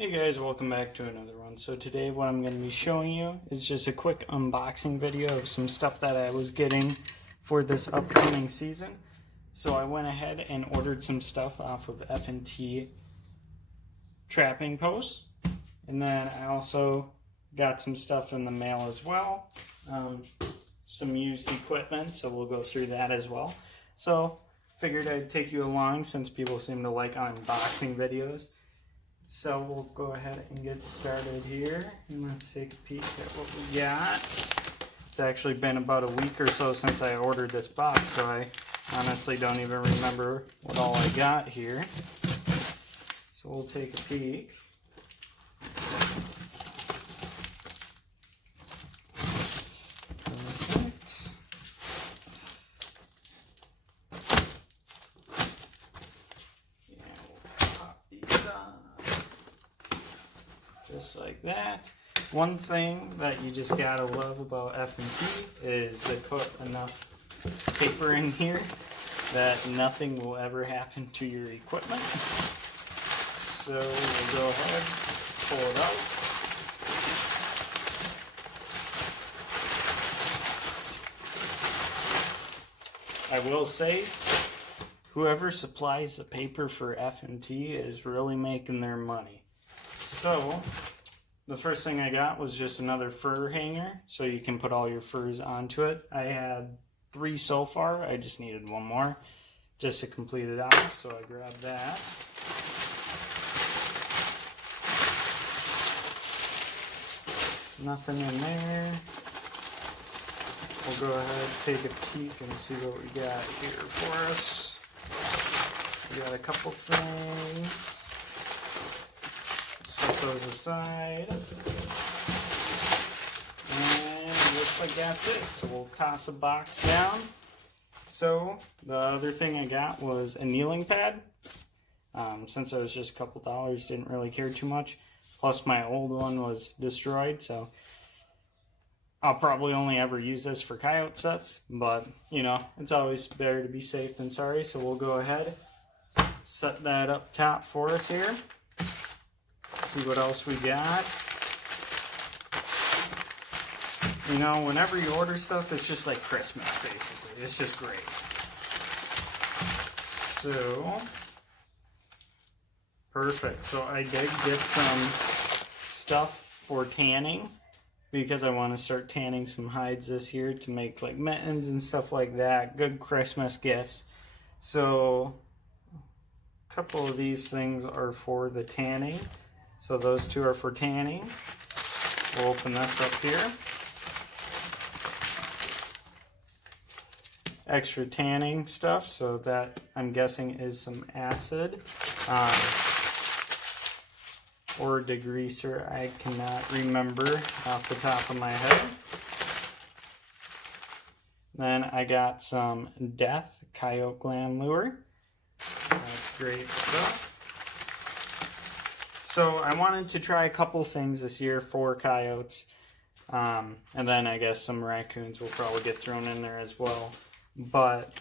Hey guys, welcome back to another one. So today what I'm going to be showing you is just a quick unboxing video of some stuff that I was getting for this upcoming season. So I went ahead and ordered some stuff off of F&T Trapping Post. And then I also got some stuff in the mail as well. Some used equipment, so we'll go through that as well. So figured I'd take you along since people seem to like unboxing videos. So we'll go ahead and get started here, and let's take a peek at what we got. It's actually been about a week or so since I ordered this box, so I honestly don't even remember what all I got here. So we'll take a peek. Perfect. Yeah, we'll pop these on. Just like that. One thing that you just gotta love about F&T is they put enough paper in here that nothing will ever happen to your equipment. So we'll go ahead, pull it out. I will say, whoever supplies the paper for F&T is really making their money. So, the first thing I got was just another fur hanger, so you can put all your furs onto it. I had 3 so far, I just needed one more just to complete it off, so I grabbed that. Nothing in there. We'll go ahead and take a peek and see what we got here for us. We got a couple things. Set those aside, and looks like that's it. So we'll toss the box down. So the other thing I got was a kneeling pad. Since it was just a couple dollars, didn't really care too much. Plus my old one was destroyed, so I'll probably only ever use this for coyote sets. But you know, it's always better to be safe than sorry. So we'll go ahead, set that up top for us here. See what else we got. You know, whenever you order stuff, it's just like Christmas, basically. It's just great. So, perfect. So I did get some stuff for tanning because I want to start tanning some hides this year to make like mittens and stuff like that. Good Christmas gifts. So, a couple of these things are for the tanning. So those 2 are for tanning. We'll open this up here. Extra tanning stuff, so that I'm guessing is some acid or degreaser. I cannot remember off the top of my head. Then I got some Death Coyote Gland Lure. That's great stuff. So I wanted to try a couple things this year for coyotes, and then I guess some raccoons will probably get thrown in there as well. But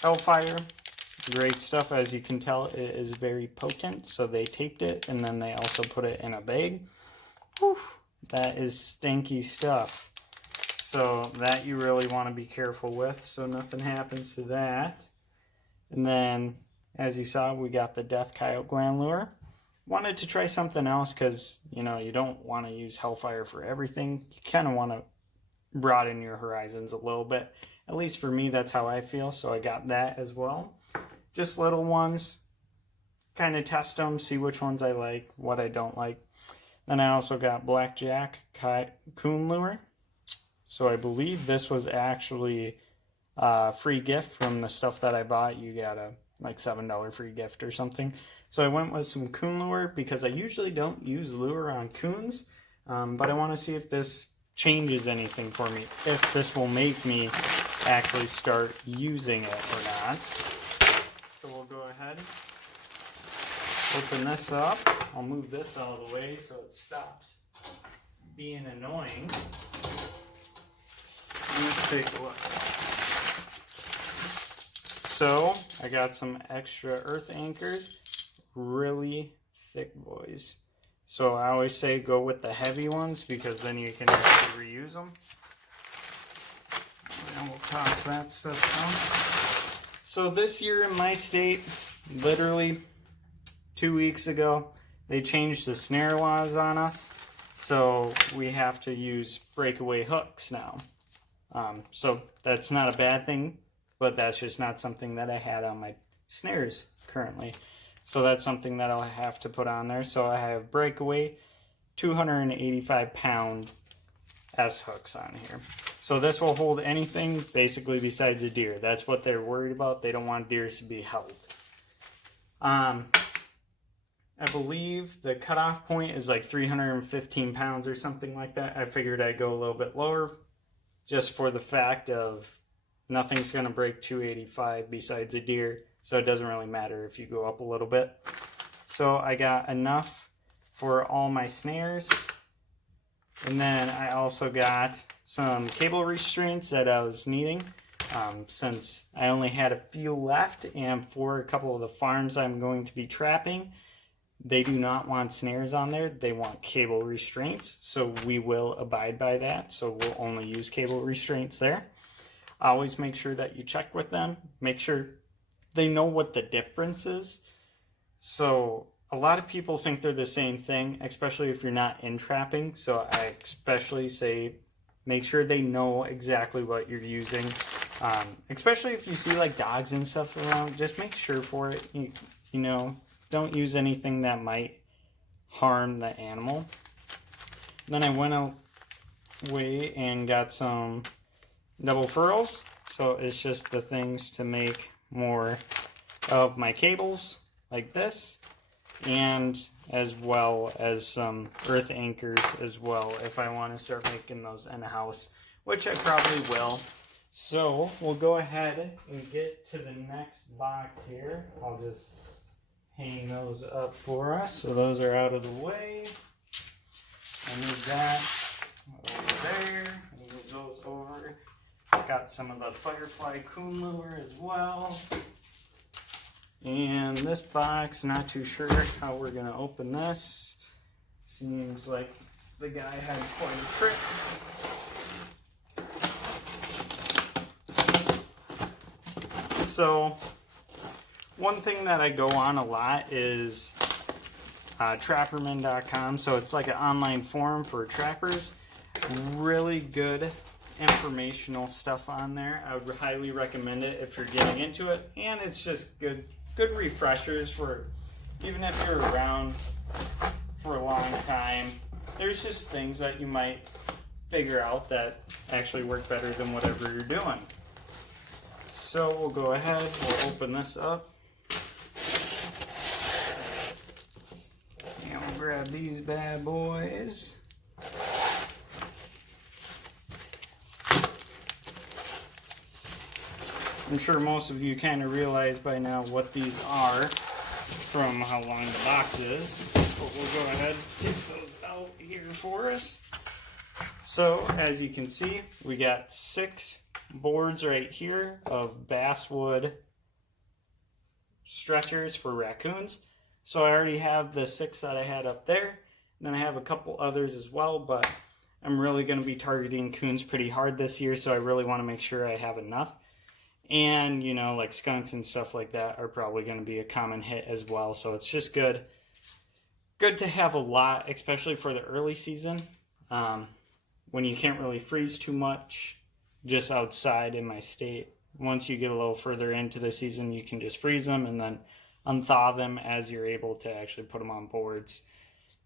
Hellfire, great stuff. As you can tell, it is very potent. So they taped it, and then they also put it in a bag. Whew, that is stinky stuff. So that you really want to be careful with, so nothing happens to that. And then, as you saw, we got the Death Coyote Gland Lure. Wanted to try something else because, you know, you don't want to use Hellfire for everything. You kind of want to broaden your horizons a little bit. At least for me, that's how I feel. So I got that as well. Just little ones. Kind of test them, see which ones I like, what I don't like. Then I also got Blackjack Coon Lure. So I believe this was actually a free gift from the stuff that I bought. You got a like $7 free gift or something. So I went with some coon lure because I usually don't use lure on coons, but I want to see if this changes anything for me, if this will make me actually start using it or not. So we'll go ahead, open this up. I'll move this out of the way so it stops being annoying. Let's take a look. So I got some extra earth anchors, really thick boys. So I always say go with the heavy ones because then you can actually reuse them. And we'll toss that stuff out. So this year in my state, literally 2 weeks ago, they changed the snare laws on us. So we have to use breakaway hooks now. So that's not a bad thing, but that's just not something that I had on my snares currently. So that's something that I'll have to put on there. So I have breakaway 285-pound S hooks on here. So this will hold anything basically besides a deer. That's what they're worried about. They don't want deers to be held. I believe the cutoff point is like 315 pounds or something like that. I figured I'd go a little bit lower just for the fact of nothing's going to break 285 besides a deer. So it doesn't really matter if you go up a little bit. So I got enough for all my snares. And then I also got some cable restraints that I was needing. Since I only had a few left, and for a couple of the farms I'm going to be trapping, they do not want snares on there. They want cable restraints. So we will abide by that. So we'll only use cable restraints there. Always make sure that you check with them. Make sure they know what the difference is. So a lot of people think they're the same thing, especially if you're not in trapping. So I especially say make sure they know exactly what you're using. Especially if you see like dogs and stuff around, just make sure for it. You know, don't use anything that might harm the animal. Then I went away and got some double furls. So it's just the things to make more of my cables like this, and as well as some earth anchors as well if I want to start making those in the house, which I probably will. So we'll go ahead and get to the next box here. I'll just hang those up for us so those are out of the way. I move that over there, move those over. Got some of the Firefly coon lure as well. And this box, not too sure how we're going to open this. Seems like the guy had quite a trick. So, one thing that I go on a lot is trapperman.com. So it's like an online forum for trappers. Really good informational stuff on there. I would highly recommend it if you're getting into it, and it's just good refreshers for even if you're around for a long time. There's just things that you might figure out that actually work better than whatever you're doing. So we'll go ahead, we'll open this up, and we'll grab these bad boys. I'm sure most of you kind of realize by now what these are from how long the box is, but we'll go ahead and take those out here for us. So as you can see, we got 6 boards right here of basswood stretchers for raccoons. So I already have the 6 that I had up there, and then I have a couple others as well, but I'm really going to be targeting coons pretty hard this year, so I really want to make sure I have enough. And, you know, like skunks and stuff like that are probably going to be a common hit as well. So it's just good to have a lot, especially for the early season, when you can't really freeze too much just outside in my state. Once you get a little further into the season, you can just freeze them and then unthaw them as you're able to actually put them on boards.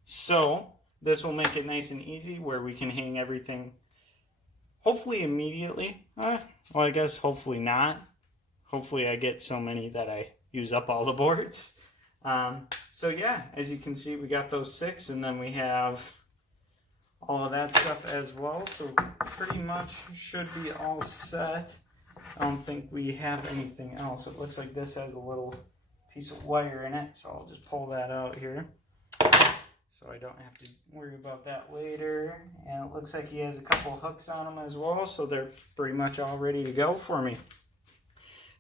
So this will make it nice and easy where we can hang everything hopefully immediately. Well, I guess hopefully not. Hopefully I get so many that I use up all the boards. So yeah, as you can see, we got those 6, and then we have all of that stuff as well. So pretty much should be all set. I don't think we have anything else. It looks like this has a little piece of wire in it, so I'll just pull that out here, so I don't have to worry about that later. And it looks like he has a couple hooks on them as well, so they're pretty much all ready to go for me.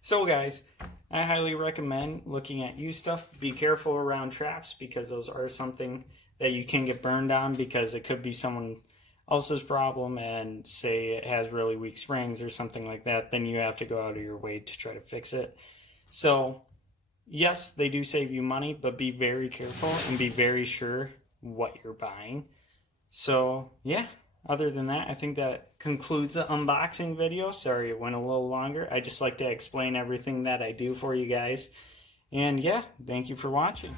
So guys, I highly recommend looking at used stuff. Be careful around traps because those are something that you can get burned on, because it could be someone else's problem, and say it has really weak springs or something like that, then you have to go out of your way to try to fix it. So yes, they do save you money, but be very careful and be very sure what you're buying. So yeah, other than that, I think that concludes the unboxing video. Sorry it went a little longer. I just like to explain everything that I do for you guys. And yeah, thank you for watching.